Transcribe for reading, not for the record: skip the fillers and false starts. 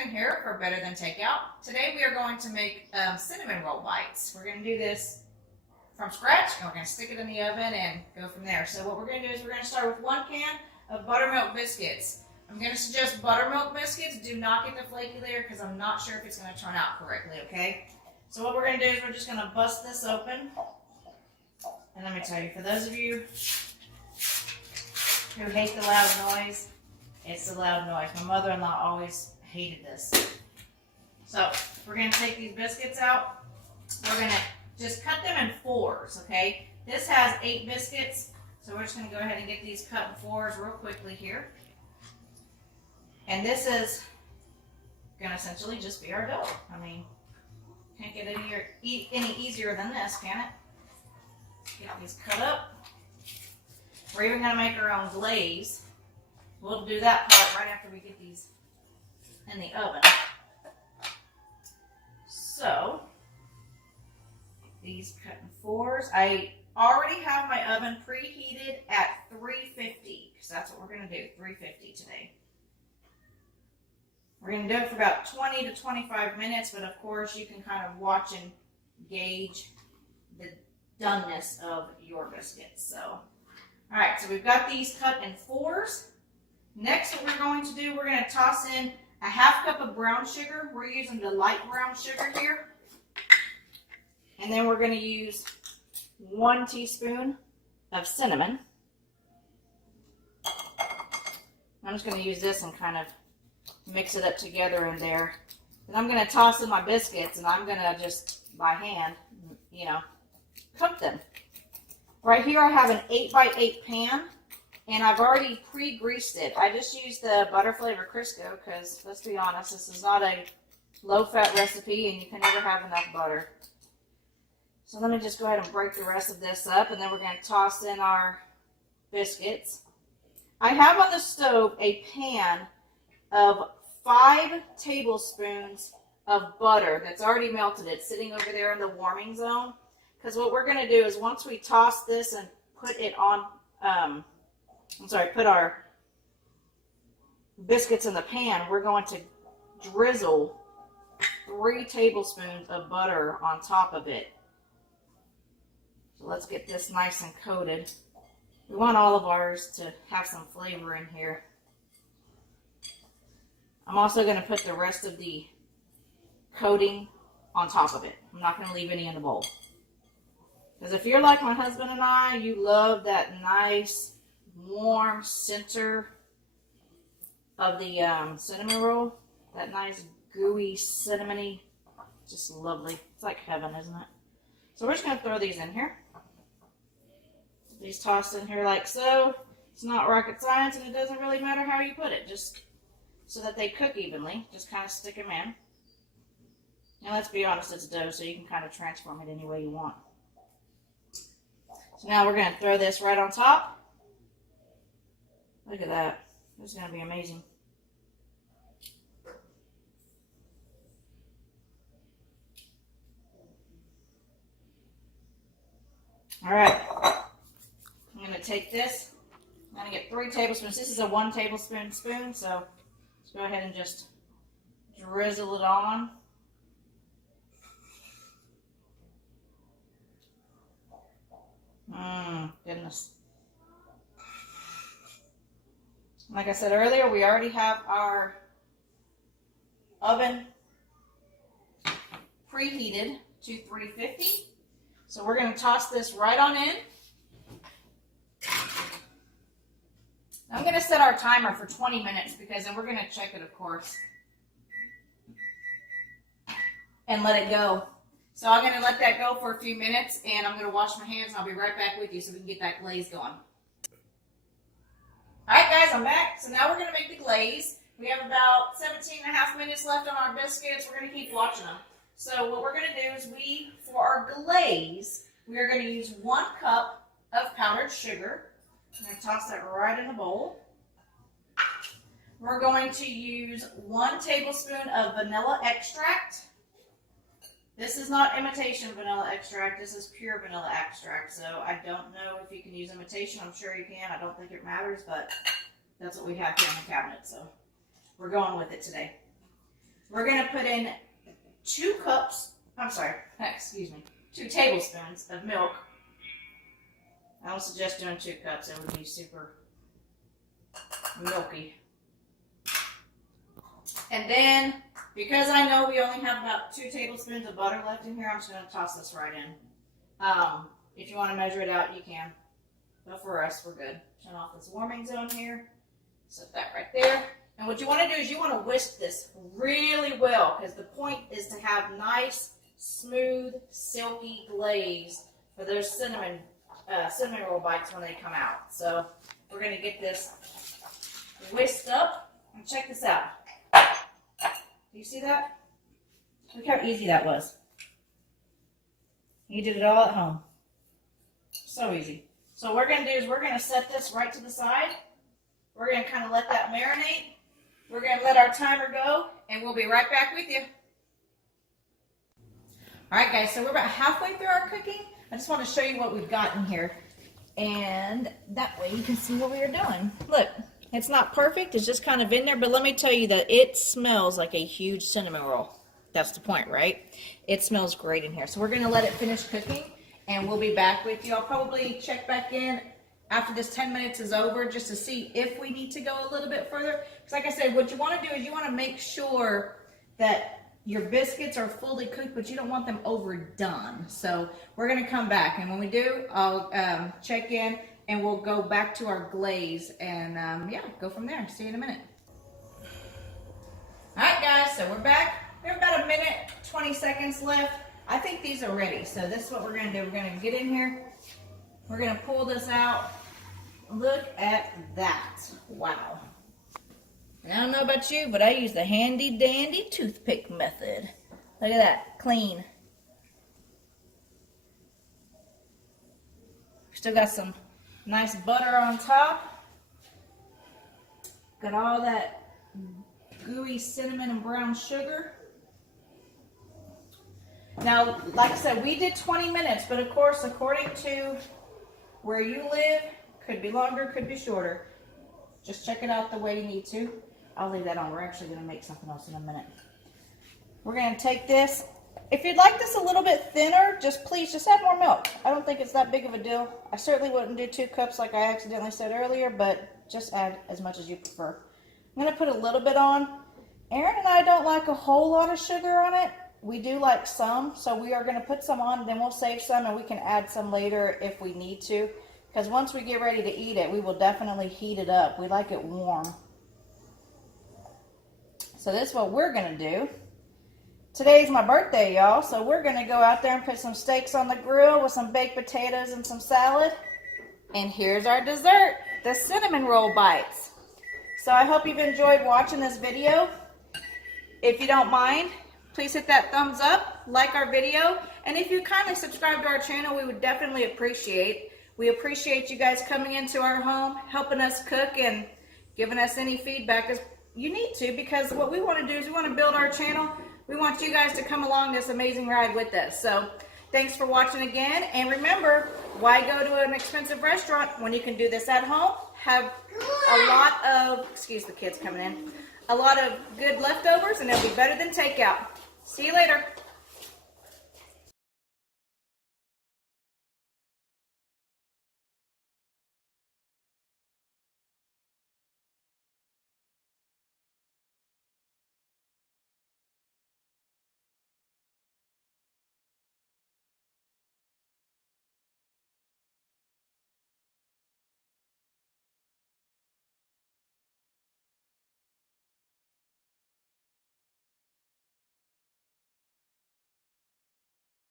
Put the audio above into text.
Shannon here for Better Than Takeout. Today we are going to make cinnamon roll bites. We're going to do this from scratch and we're going to stick it in the oven and go from there. So what we're going to do is we're going to start with 1 can of buttermilk biscuits. I'm going to suggest buttermilk biscuits. Do not get the flaky layer because I'm not sure if it's going to turn out correctly, okay? So what we're going to do is we're just going to bust this open. And let me tell you, for those of you who hate the loud noise, it's the loud noise. My mother-in-law always hated this. So we're going to take these biscuits out. We're going to just cut them in 4s, okay? This has 8 biscuits, so we're just going to go ahead and get these cut in 4s real quickly here. And this is going to essentially just be our dough. I mean, can't get any easier than this, can it? Get these cut up. We're even going to make our own glaze. We'll do that part right after we get these in the oven. So, these cut in 4s. I already have my oven preheated at 350 because that's what we're going to do, 350 today. We're going to do it for about 20 to 25 minutes, but of course you can kind of watch and gauge the doneness of your biscuits. So, all right, so we've got these cut in 4s. Next, what we're going to do, we're going to toss in a 1/2 cup of brown sugar. We're using the light brown sugar here. And then we're going to use 1 teaspoon of cinnamon. I'm just going to use this and kind of mix it up together in there. And I'm going to toss in my biscuits and I'm going to just, by hand, you know, cook them. Right here I have an 8x8 pan. And I've already pre-greased it. I just used the butter flavor Crisco because, let's be honest, this is not a low-fat recipe and you can never have enough butter. So let me just go ahead and break the rest of this up, and then we're going to toss in our biscuits. I have on the stove a pan of 5 tablespoons of butter that's already melted. It's sitting over there in the warming zone. Because what we're going to do is once we toss this and put it on... put our biscuits in the pan, we're going to drizzle 3 tablespoons of butter on top of it. So let's get this nice and coated. We want all of ours to have some flavor in here. I'm also going to put the rest of the coating on top of it. I'm not going to leave any in the bowl. Because if you're like my husband and I, you love that nice warm center of the cinnamon roll. That nice gooey cinnamony, just lovely. It's like heaven, isn't it? So we're just going to throw these in here. These tossed in here like so. It's not rocket science and it doesn't really matter how you put it, just so that they cook evenly. Just kind of stick them in. And let's be honest, it's dough, so you can kind of transform it any way you want. So now we're going to throw this right on top. Look at that. This is going to be amazing. All right. I'm going to take this. I'm going to get 3 tablespoons. This is a 1 tablespoon spoon, so let's go ahead and just drizzle it on. Goodness. Like I said earlier, we already have our oven preheated to 350. So we're going to toss this right on in. I'm going to set our timer for 20 minutes because then we're going to check it, of course, and let it go. So I'm going to let that go for a few minutes and I'm going to wash my hands and I'll be right back with you so we can get that glaze going. Alright guys, I'm back. So now we're going to make the glaze. We have about 17.5 minutes left on our biscuits. We're going to keep watching them. So what we're going to do is for our glaze, we are going to use 1 cup of powdered sugar. I'm going to toss that right in the bowl. We're going to use 1 tablespoon of vanilla extract. This is not imitation vanilla extract. This is pure vanilla extract. So I don't know if you can use imitation. I'm sure you can. I don't think it matters, but that's what we have here in the cabinet. So we're going with it today. we're going to put in 2 tablespoons of milk. I don't suggest doing 2 cups. It would be super milky. And then, because I know we only have about 2 tablespoons of butter left in here, I'm just going to toss this right in. If you want to measure it out, you can. But for us, we're good. Turn off this warming zone here. Set that right there. And what you want to do is you want to whisk this really well, because the point is to have nice, smooth, silky glaze for those cinnamon roll bites when they come out. So we're going to get this whisked up. And check this out. Do you see that? Look how easy that was. You did it all at home. So easy. So what we're going to do is we're going to set this right to the side. We're going to kind of let that marinate. We're going to let our timer go, and we'll be right back with you. All right, guys, so we're about halfway through our cooking. I just want to show you what we've got in here, and that way you can see what we are doing. Look, it's not perfect. It's just kind of in there, but let me tell you that it smells like a huge cinnamon roll. That's the point, right? It smells great in here. So we're going to let it finish cooking, and we'll be back with you. I'll probably check back in after this 10 minutes is over just to see if we need to go a little bit further. Because like I said, what you want to do is you want to make sure that your biscuits are fully cooked, but you don't want them overdone. So we're going to come back, and when we do, I'll check in, and we'll go back to our glaze and yeah, go from there. See you in a minute. All right, guys, so we're back. We have about 1 minute, 20 seconds left. I think these are ready. So this is what we're going to do. We're going to get in here. We're going to pull this out. Look at that. Wow. I don't know about you, but I use the handy dandy toothpick method. Look at that. Clean. Still got some nice butter on top. Got all that gooey cinnamon and brown sugar. Now, like I said, we did 20 minutes, but of course, according to where you live, could be longer, could be shorter. Just check it out the way you need to. I'll leave that on. We're actually going to make something else in a minute. We're going to take this. If you'd like this a little bit thinner, please add more milk. I don't think it's that big of a deal. I certainly wouldn't do 2 cups like I accidentally said earlier, but just add as much as you prefer. I'm going to put a little bit on. Aaron and I don't like a whole lot of sugar on it. We do like some, so we are going to put some on, then we'll save some, and we can add some later if we need to. Because once we get ready to eat it, we will definitely heat it up. We like it warm. So this is what we're going to do. Today's my birthday, y'all, so we're going to go out there and put some steaks on the grill with some baked potatoes and some salad. And here's our dessert, the cinnamon roll bites. So I hope you've enjoyed watching this video. If you don't mind, please hit that thumbs up, like our video, and if you kindly subscribe to our channel, we would definitely appreciate. We appreciate you guys coming into our home, helping us cook, and giving us any feedback as you need to, because what we want to do is we want to build our channel. We want you guys to come along this amazing ride with us. So thanks for watching again, and remember, why go to an expensive restaurant when you can do this at home? Have a lot of, excuse the kids coming in, a lot of good leftovers, and it'll be better than takeout. See you later.